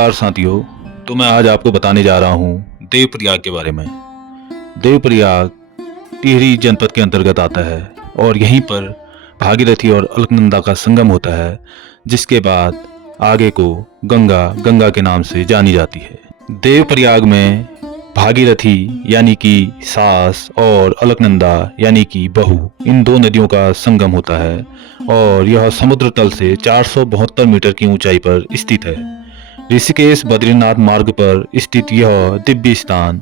नमस्कार साथियों। तो मैं आज आपको बताने जा रहा हूँ देवप्रयाग के बारे में। देवप्रयाग टिहरी जनपद के अंतर्गत आता है और यहीं पर भागीरथी और अलकनंदा का संगम होता है, जिसके बाद आगे को गंगा के नाम से जानी जाती है। देवप्रयाग में भागीरथी यानी कि सास और अलकनंदा यानी कि बहू, इन दो नदियों का संगम होता है और यह समुद्र तल से 472 मीटर की ऊंचाई पर स्थित है। ऋषिकेश बद्रीनाथ मार्ग पर स्थित यह दिव्य स्थान,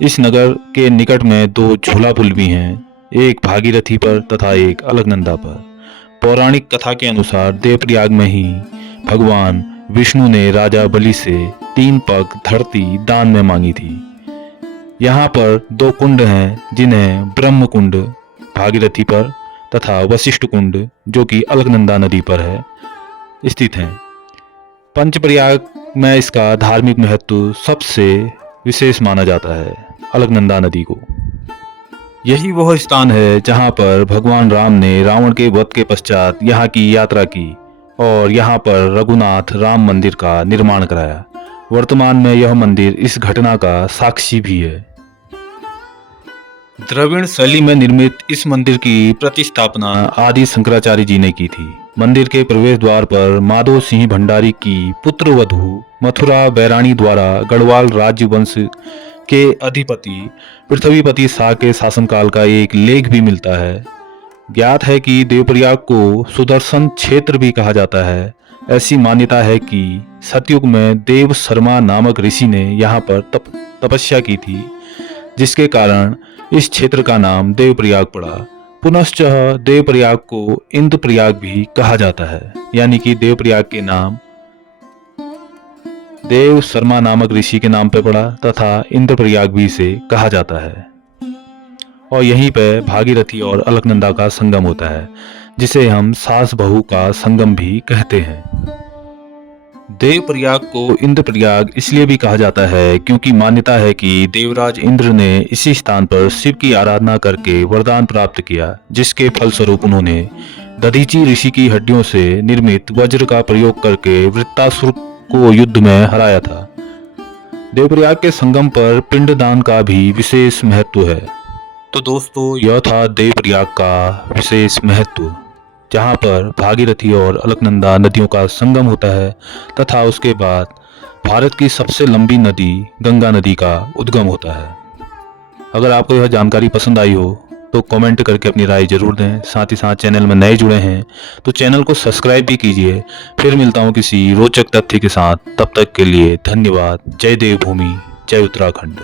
इस नगर के निकट में दो झूला पुल भी हैं, एक भागीरथी पर तथा एक अलकनंदा पर। पौराणिक कथा के अनुसार देवप्रयाग में ही भगवान विष्णु ने राजा बलि से 3 पग धरती दान में मांगी थी। यहाँ पर 2 कुंड हैं, जिन्हें ब्रह्म कुंड भागीरथी पर तथा वशिष्ठ कुंड जो कि अलकनंदा नदी पर है स्थित हैं। पंचप्रयाग में इसका धार्मिक महत्व सबसे विशेष माना जाता है अलकनंदा नदी को। यही वह स्थान है जहां पर भगवान राम ने रावण के वध के पश्चात यहाँ की यात्रा की और यहाँ पर रघुनाथ राम मंदिर का निर्माण कराया। वर्तमान में यह मंदिर इस घटना का साक्षी भी है। द्रविड़ शैली में निर्मित इस मंदिर की प्रतिस्थापना आदि शंकराचार्य जी ने की थी। मंदिर के प्रवेश द्वार पर माधो सिंह भंडारी की पुत्र वधू मथुरा बैरानी द्वारा गढ़वाल राज्य वंश के अधिपति पृथ्वीपति शाह के शासनकाल का एक लेख भी मिलता है। ज्ञात है कि देवप्रयाग को सुदर्शन क्षेत्र भी कहा जाता है। ऐसी मान्यता है कि सतयुग में देव शर्मा नामक ऋषि ने यहाँ पर तपस्या की थी, जिसके कारण इस क्षेत्र का नाम देवप्रयाग पड़ा। पुनश्च देवप्रयाग को इंद्रप्रयाग भी कहा जाता है, यानी कि देवप्रयाग के नाम देव शर्मा नामक ऋषि के नाम पर पड़ा तथा इंद्रप्रयाग भी इसे कहा जाता है। और यहीं पे भागीरथी और अलकनंदा का संगम होता है, जिसे हम सास बहू का संगम भी कहते हैं। देवप्रयाग को इंद्रप्रयाग इसलिए भी कहा जाता है क्योंकि मान्यता है कि देवराज इंद्र ने इसी स्थान पर शिव की आराधना करके वरदान प्राप्त किया, जिसके फलस्वरूप उन्होंने दधीची ऋषि की हड्डियों से निर्मित वज्र का प्रयोग करके वृत्तासुर को युद्ध में हराया था। देवप्रयाग के संगम पर पिंडदान का भी विशेष महत्व है। तो दोस्तों, यह था देवप्रयाग का विशेष महत्व, जहाँ पर भागीरथी और अलकनंदा नदियों का संगम होता है तथा उसके बाद भारत की सबसे लंबी नदी गंगा नदी का उद्गम होता है। अगर आपको यह जानकारी पसंद आई हो तो कमेंट करके अपनी राय जरूर दें। साथ ही साथ चैनल में नए जुड़े हैं तो चैनल को सब्सक्राइब भी कीजिए। फिर मिलता हूँ किसी रोचक तथ्य के साथ, तब तक के लिए धन्यवाद। जय देवभूमि, जय उत्तराखंड।